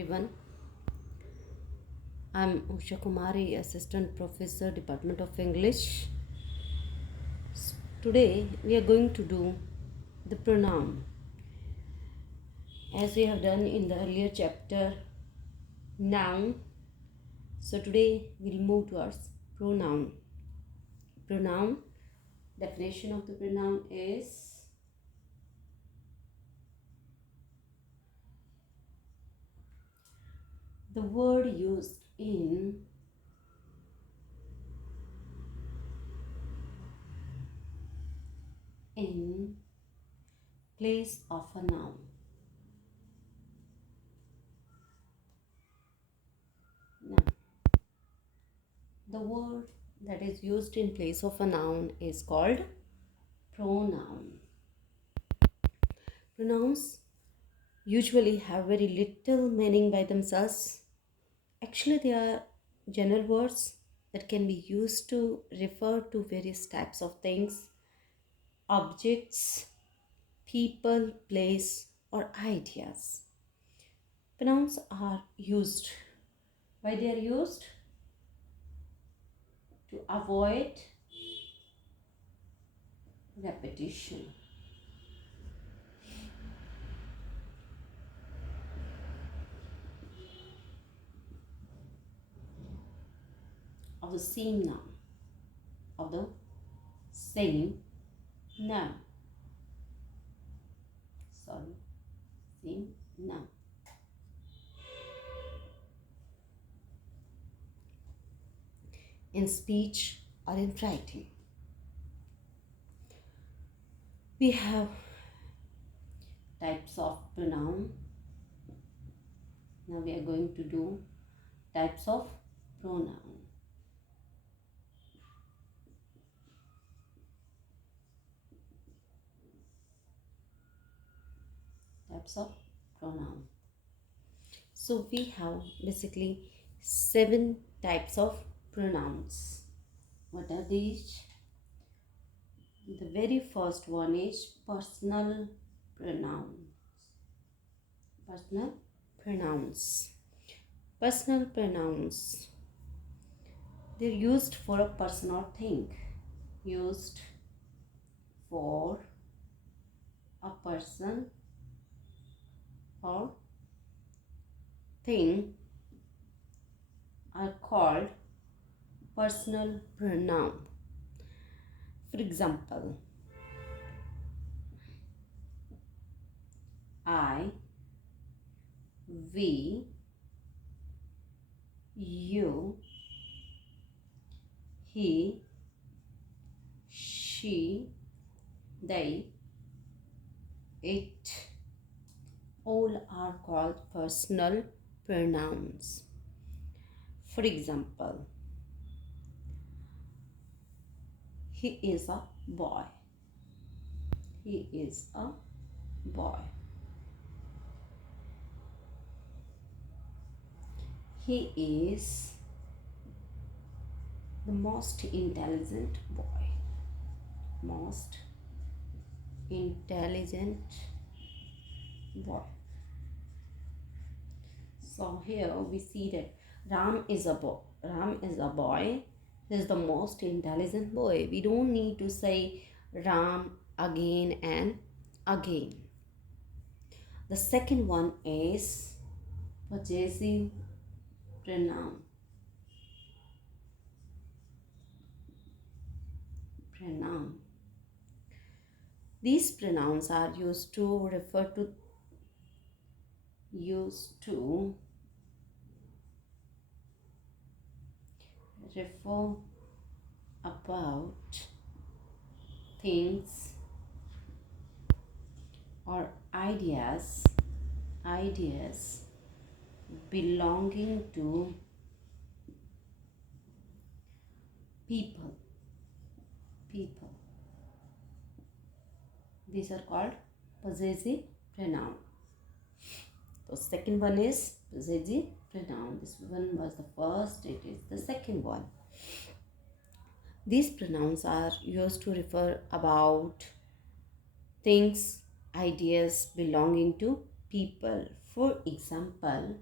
everyone. I'm Usha Kumari, Assistant Professor, Department of English. Today we are going to do the pronoun as we have done in the earlier chapter, noun. So today we'll move towards pronoun. Pronoun, definition of the pronoun is the word used in place of a noun. Now, the word that is used in place of a noun is called pronoun. Pronouns usually have very little meaning by themselves. Actually, they are general words that can be used to refer to various types of things, objects, people, place, or ideas. Pronouns are used. Why they are used? To avoid repetition. Of the same noun. Of the same noun. Same noun. In speech or in writing. We have types of pronoun. Now we are going to do types of pronoun. Types of pronoun. So we have basically 7 types of pronouns. What are these? The very first one is personal pronouns. Personal pronouns. Personal pronouns. They're used for a person or thing. Used for a person or thing are called personal pronoun. For example, I, we, you, he, she, they, it, all are called personal pronouns. For example, he is a boy. He is a boy. He is the most intelligent boy. Most intelligent boy. So here we see that Ram is a boy. Ram is a boy. He is the most intelligent boy. We don't need to say Ram again and again. The second one is possessive pronoun. Pronoun. These pronouns are used refer about things or ideas belonging to people. These are called possessive pronoun. The second one is possessive pronoun. This one was the first, it is the second one. These pronouns are used to refer about things, ideas belonging to people. For example,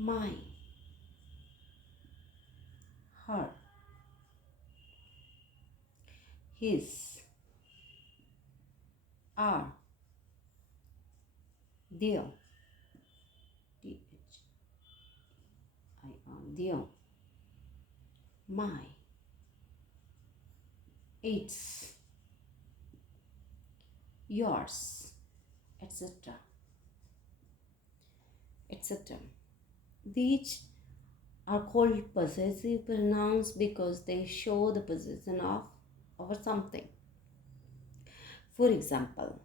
my, her, his, our, their, their, my, its, yours, etc. etc. These are called possessive pronouns because they show the possession of over something. For example,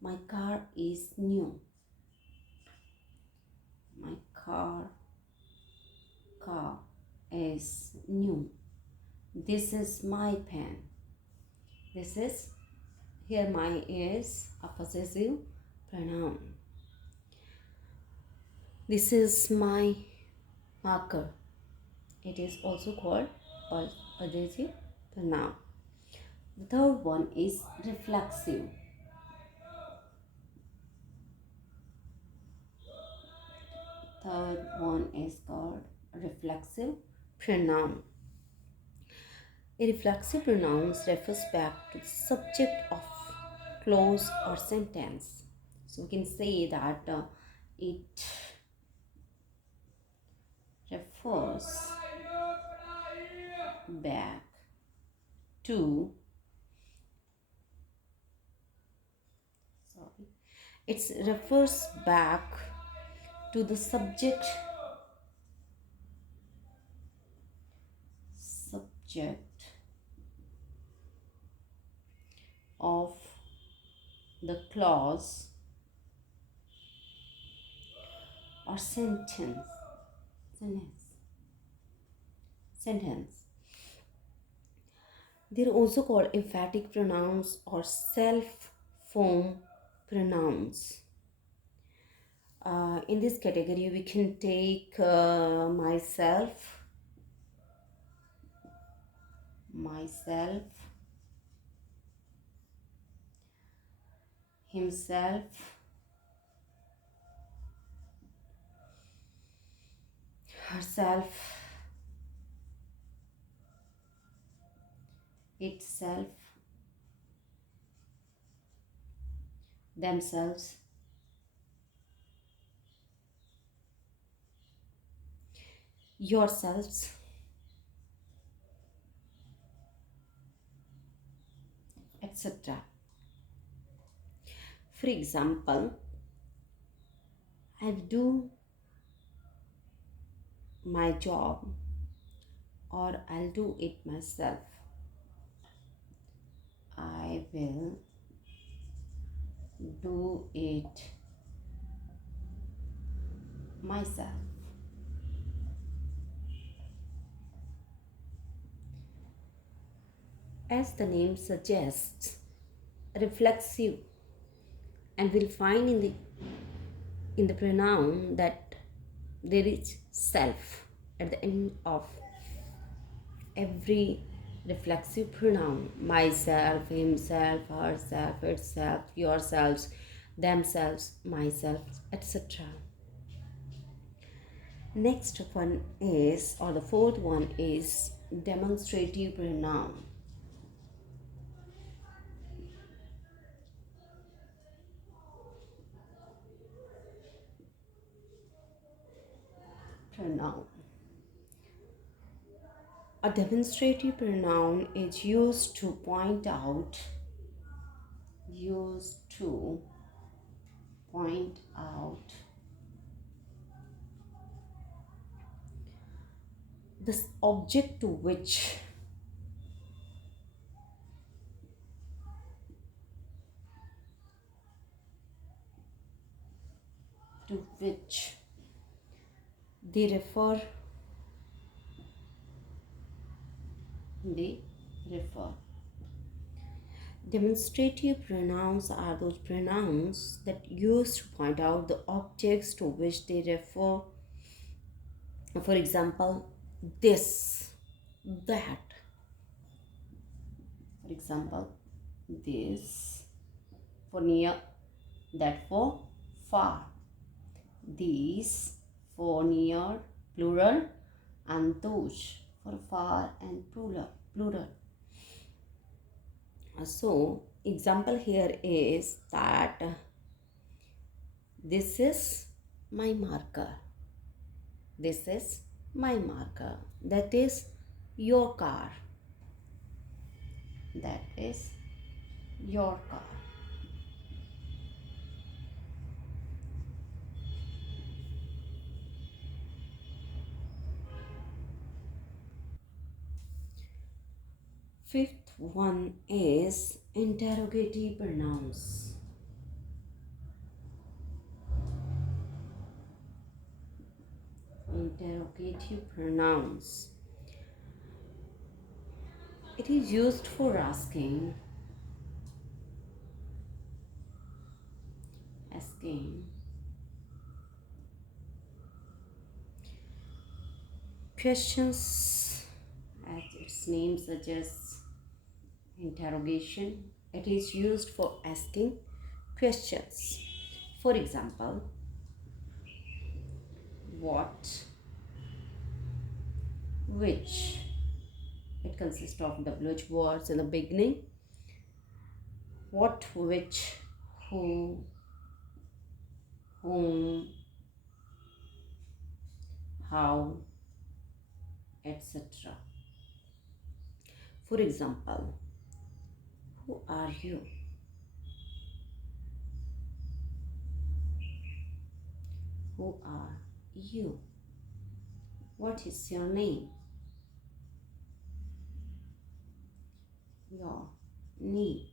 my car is new. My car is new. This is my pen. This is here my is a possessive pronoun. This is my marker. It is also called possessive pronoun. The third one is reflexive. Third one is called reflexive pronoun. A reflexive pronoun refers back to the subject of clause or sentence. So we can say that it refers back to sorry it refers back to the subject of the clause or sentence. They're also called emphatic pronouns or self form pronouns. In this category, we can take myself, himself, herself, itself, themselves, yourselves, etc. For example, I'll do my job or I'll do it myself. I will do it myself. As the name suggests, reflexive, and we'll find in the pronoun that there is self at the end of every reflexive pronoun. Myself, himself, herself, itself, yourselves, themselves, myself, etc. Next one is, or the fourth one is demonstrative pronoun. Pronoun. A demonstrative pronoun is used to point out this object to which they refer. They refer. Demonstrative pronouns are those pronouns that use to point out the objects to which they refer. For example, this, that. For example, this for near, that for far. These for near, plural, and those for far and plural. So, example here is that this is my marker. This is my marker. That is your car. That is your car. Fifth one is interrogative pronouns. Interrogative pronouns. It is used for asking questions, as its name suggests, interrogation. It is used for asking questions. For example, what, which. It consists of WH words in the beginning. What, which, who, whom, how, etc. For example, who are you? Who are you? What is your name? Your name.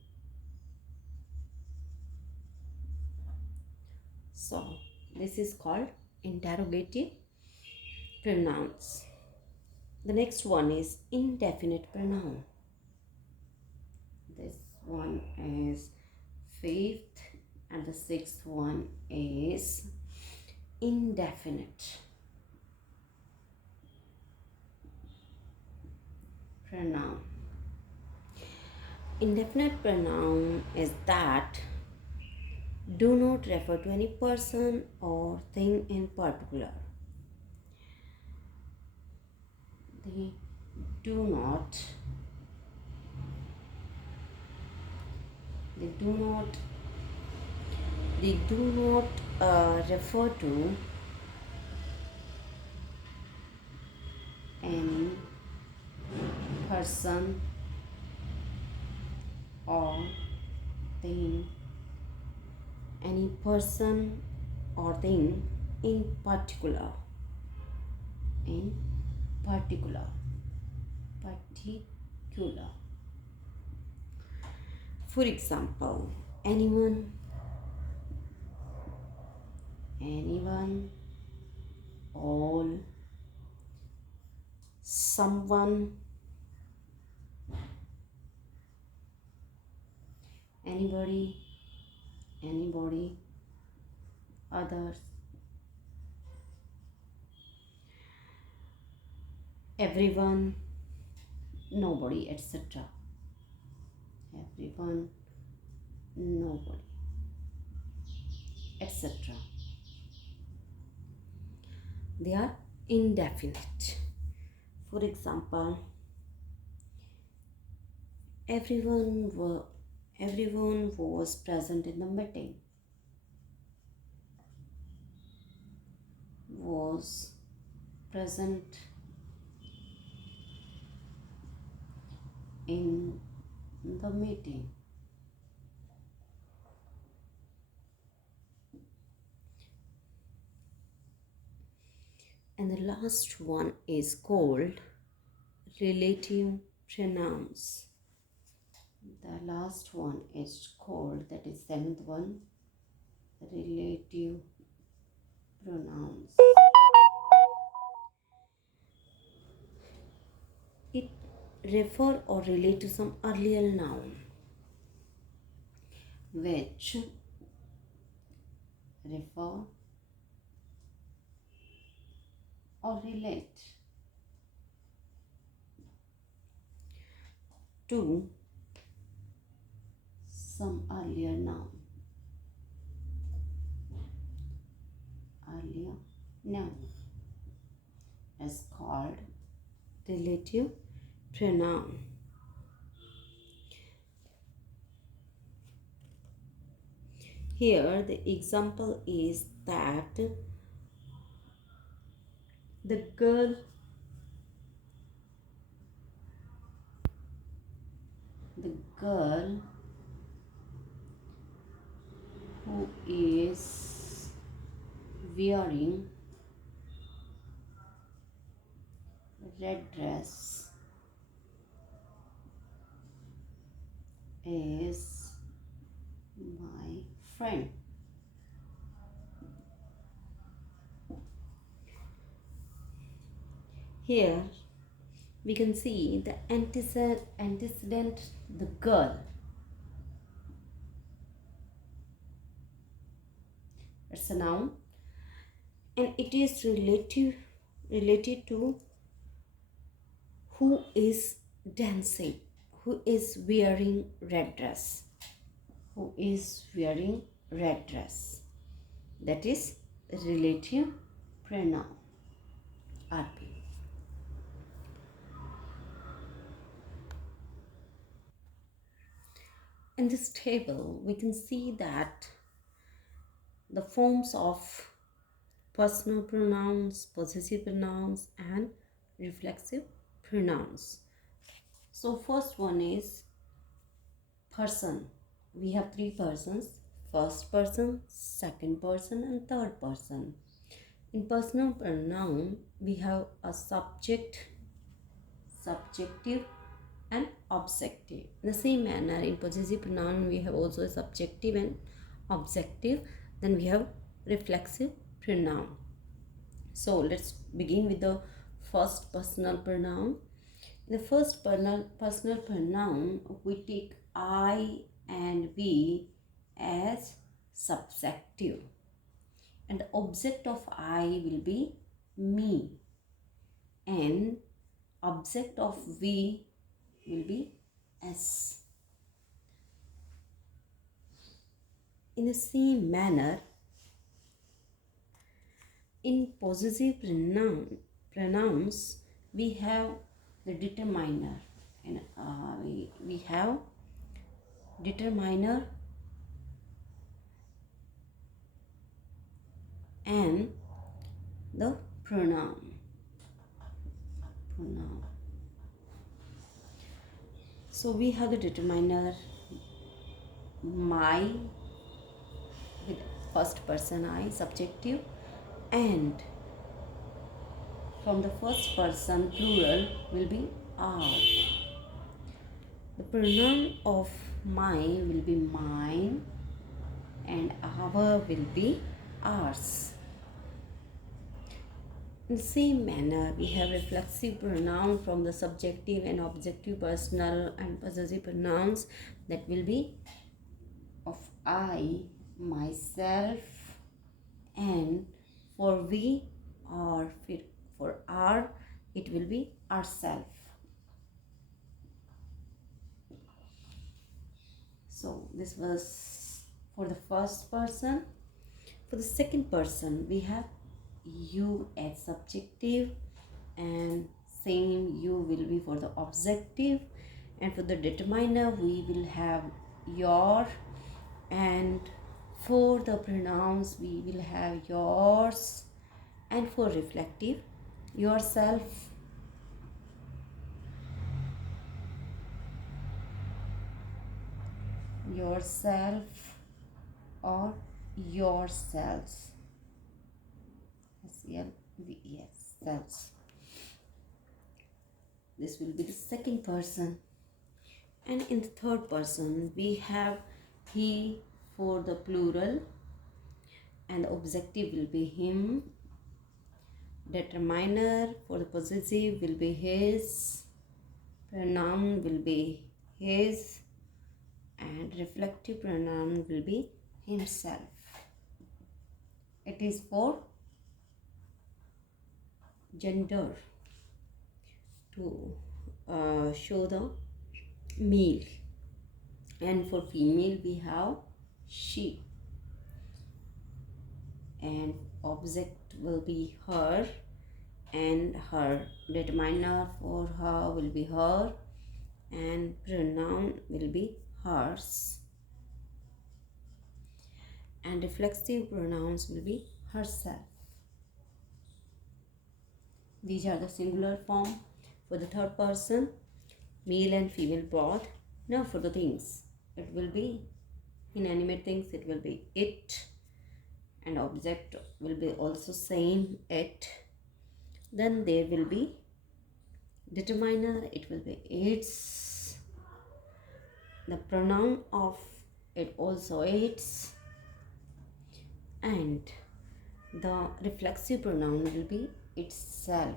So, this is called interrogative pronouns. The next one is indefinite pronoun. This one is fifth, and the sixth one is indefinite pronoun. Indefinite pronoun is that do not refer to any person or thing in particular. They do not they do not they do not refer to any person or thing, any person or thing in particular. In particular. For example, anyone, all, someone, anybody, others, everyone, nobody, etc. Everyone, nobody, etc. They are indefinite. For example, everyone was present in the meeting. Was present in the meeting. And the last one is called relative pronouns. The last one is called, that is seventh one, relative pronouns. It refer or relate to some earlier noun which refer or relate to some earlier noun. earlier. Noun is called relative pronoun. Here the example is that the girl the girl who is wearing red dress is my friend. here we can see the antecedent the girl. It's a noun and it is related to who is dancing, who is wearing red dress, Who is wearing red dress? that is relative Pronoun. RP. In this table we can see that the forms of personal pronouns, possessive pronouns and reflexive pronouns. So first one is person. We have three persons: first person, second person and third person. In personal pronoun we have a subject, subjective and objective. In the same manner in possessive pronoun we have also a subjective and objective. Then we have reflexive pronoun. So let's begin with the first personal pronoun. In the first personal pronoun we take I and we as subjective and the object of I will be me and object of we will be S. In the same manner, in possessive pronouns, we have the determiner and we have determiner and the pronoun. So we have the determiner my with first person I, subjective, and from the first person plural will be our. The pronoun of my will be mine and our will be ours. In the same manner, we have reflexive pronoun from the subjective and objective personal and possessive pronouns that will be Of I, myself, and for we or for our it will be ourself. So this was for the first person. For the second person we have you as subjective and same you will be for the objective, and for the determiner we will have your, and for the pronouns we will have yours, and for reflective yourself. Yourself or yourselves. SELVES, selves. This will be the second person. And in the third person we have he for the plural and the objective will be him. Determiner for the possessive will be his. Pronoun will be his and reflective pronoun will be himself. It is for gender to show the male, and for female we have she, and object will be her and her. Determiner for her will be her and pronoun will be hers. And reflexive pronouns will be herself. These are the singular form for the third person, male and female both. Now for the things, it will be inanimate things, it will be it, and object will be also same it. Then there will be determiner, it will be its. The pronoun of it also its, and the reflexive pronoun will be itself.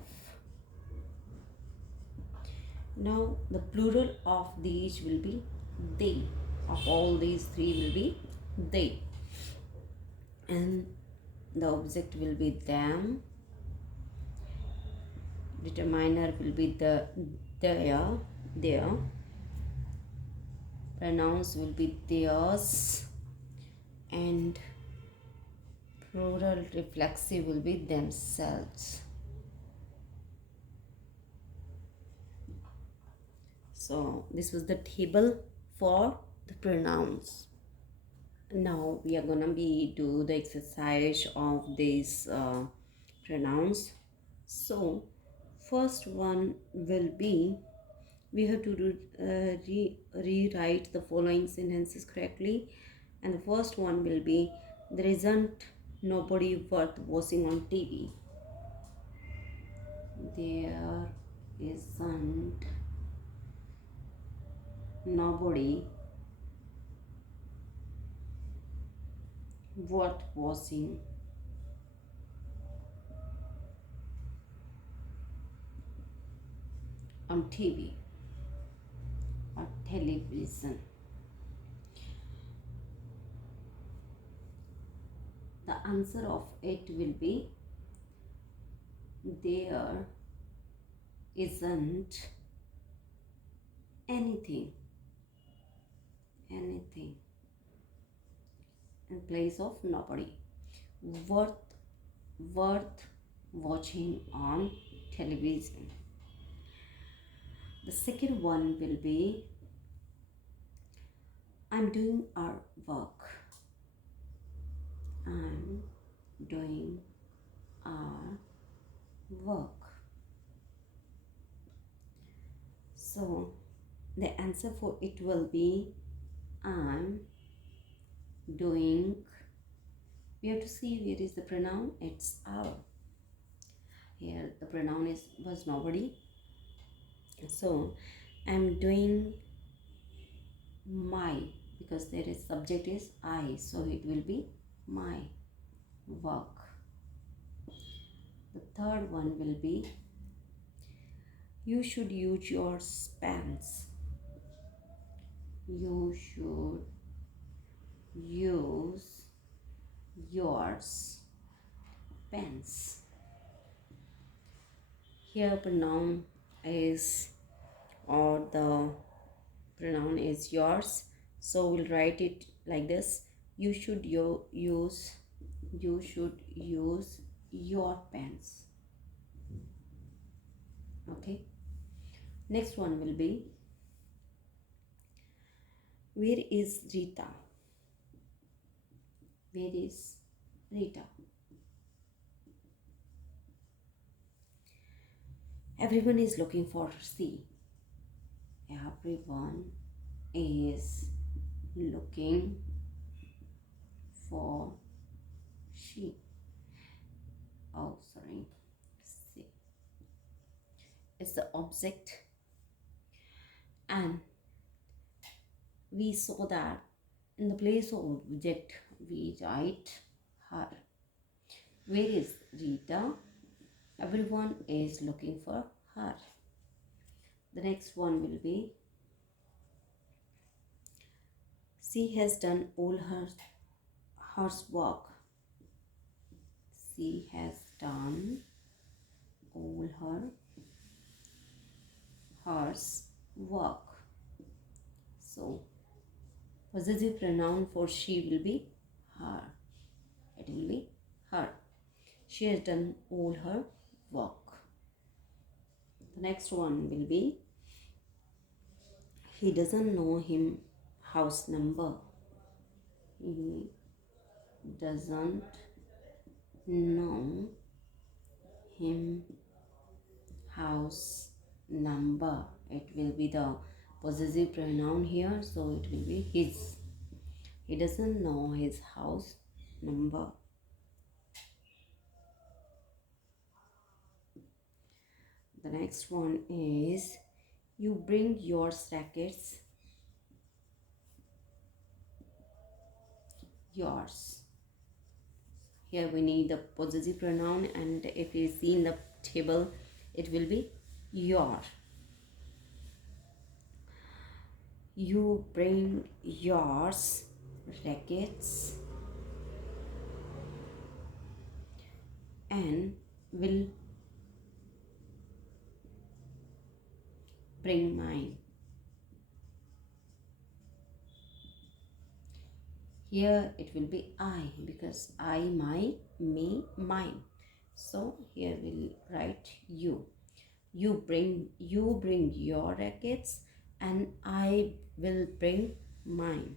Now the plural of these will be they. Of all these three will be they. And the object will be them. Determiner will be their. Pronouns will be theirs. And plural reflexive will be themselves. So this was the table for the pronouns. Now we are gonna be do the exercise of these pronouns. So first one will be we have to do, rewrite the following sentences correctly, and the first one will be there isn't nobody worth watching on TV. There isn't nobody worth watching on TV or television. The answer of it will be there isn't anything in place of nobody worth watching on television. The second one will be I'm doing our work. I'm doing our work. So the answer for it will be I'm doing. We have to see where is the pronoun. It's our. Here the pronoun was nobody. So I'm doing my, because there is subject is I, so it will be my work. The third one will be you should use your pens. You should use yours pens. Here pronoun is, or the pronoun is yours, so we'll write it like this. You should use your pens. Okay, next one will be where is Rita? Where is Rita? Everyone is looking for C. Everyone is looking for she. Oh, sorry. C. It's the object, and we saw that in the place of object we write her. Where is Rita? Everyone is looking for her. The next one will be she has done all her work. She has done all her work. So possessive pronoun for she will be her. It will be her. She has done all her work. The next one will be he doesn't know him house number. He doesn't know him house number. It will be the possessive pronoun here, so it will be his. He doesn't know his house number. The next one is you bring your rackets. Yours. Here we need the possessive pronoun, and if you see in the table, it will be your. You bring yours rackets and will bring mine. Here it will be I, because I, my, me, mine. So here we'll write you. You bring your rackets and I will bring mine.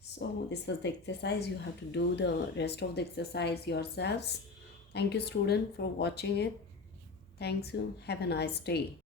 So this was the exercise. You have to do the rest of the exercise yourselves. Thank you, student, for watching it. Thanks you. Have a nice day.